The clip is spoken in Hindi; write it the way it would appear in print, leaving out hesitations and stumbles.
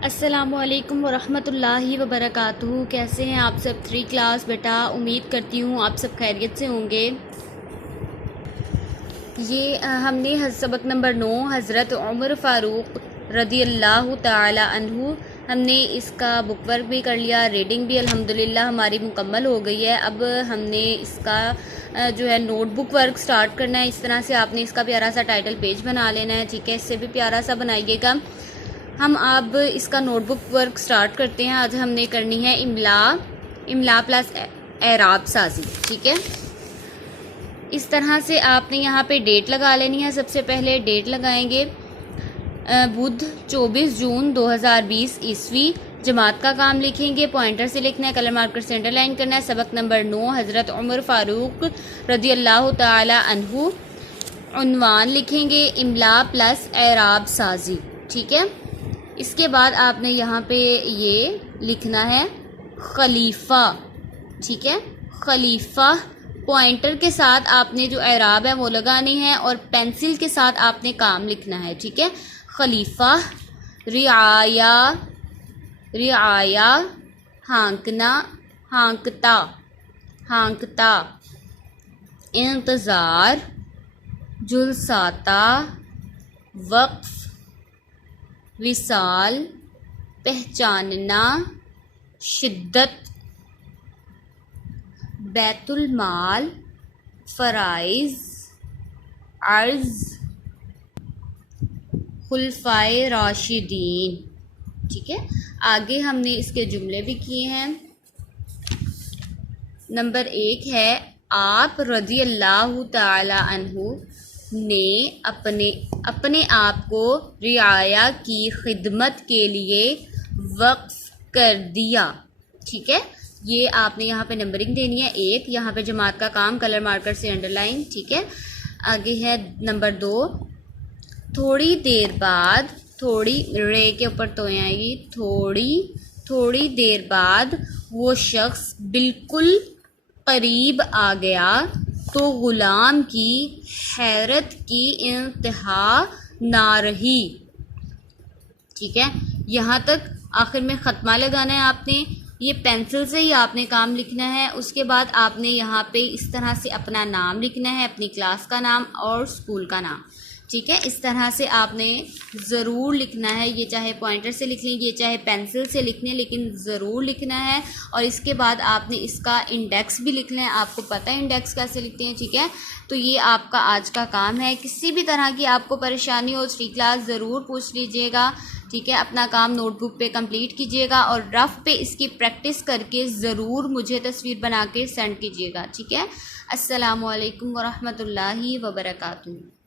अस्सलामुअलैकुम वरहमतुल्लाहि वबरकातुहू। कैसे हैं आप सब 3 क्लास बेटा? उम्मीद करती हूँ आप सब खैरियत से होंगे। ये हमने सबक नंबर 9 हज़रत उमर फ़ारूक रदियल्लाहु ताला अन्हु, हमने इसका बुक वर्क भी कर लिया, रीडिंग भी अल्हम्दुलिल्लाह हमारी मुकम्मल हो गई है। अब हमने इसका जो है नोटबुक वर्क स्टार्ट करना है। इस तरह से आपने इसका प्यारा सा टाइटल पेज बना लेना है, ठीक है। इससे भी प्यारा सा बनाइएगा। हम अब इसका नोटबुक वर्क स्टार्ट करते हैं। आज हमने करनी है इमला प्लस एराब साजी, ठीक है। इस तरह से आपने यहाँ पे डेट लगा लेनी है। सबसे पहले डेट लगाएंगे बुध 24 जून 2020 ईस्वी। जमात का काम लिखेंगे, पॉइंटर से लिखना है, कलर मार्कर से अंडरलाइन करना है। सबक नंबर 9 हज़रत उमर फ़ारूक रदियल्लाहु ताला अन्हु। उन्वान लिखेंगे इमला प्लस एराब साजी, ठीक है। इसके बाद आपने यहाँ पे ये लिखना है खलीफा, ठीक है। खलीफा पॉइंटर के साथ आपने जो एराब है वो लगानी है और पेंसिल के साथ आपने काम लिखना है, ठीक है। खलीफा, रियाया, रियाया, हाँकना, हाँकता, हाँकता, इंतज़ार, जुलसाता, वक्फ, विसाल, पहचानना, शिद्दत, बैतुल माल, फ़राइज़, अर्ज़, खुलफ़ाए राशिदीन, ठीक है। आगे हमने इसके जुमले भी किए हैं। नंबर 1 है आप रज़ियल्लाहु ताला अन्हु ने अपने आप को रियाया की खिदमत के लिए वक्फ कर दिया, ठीक है। ये आपने यहाँ पे नंबरिंग देनी है 1, यहाँ पे जमात का काम कलर मार्कर से अंडरलाइन, ठीक है। आगे है नंबर 2, थोड़ी देर बाद, थोड़ी रे के ऊपर तो आएगी, थोड़ी देर बाद वो शख्स बिल्कुल करीब आ गया तो ग़ुलाम की हैरत की इंतहा ना रही, ठीक है। यहाँ तक आखिर में ख़त्मा लगाना है आपने। ये पेंसिल से ही आपने काम लिखना है। उसके बाद आपने यहाँ पे इस तरह से अपना नाम लिखना है, अपनी क्लास का नाम और स्कूल का नाम, ठीक है। इस तरह से आपने ज़रूर लिखना है। ये चाहे पॉइंटर से लिख लें, ये चाहे पेंसिल से लिख लें, लेकिन ज़रूर लिखना है। और इसके बाद आपने इसका इंडेक्स भी लिख लें। आपको पता है इंडेक्स कैसे लिखते हैं, ठीक है। तो ये आपका आज का काम है। किसी भी तरह की आपको परेशानी हो 3 क्लास ज़रूर पूछ लीजिएगा, ठीक है। अपना काम नोटबुक पे कंप्लीट कीजिएगा और रफ़ पे इसकी प्रैक्टिस करके ज़रूर मुझे तस्वीर बना के सेंड कीजिएगा, ठीक है। अस्सलामु अलैकुम वरहमतुल्लाहि वबरकातुहू।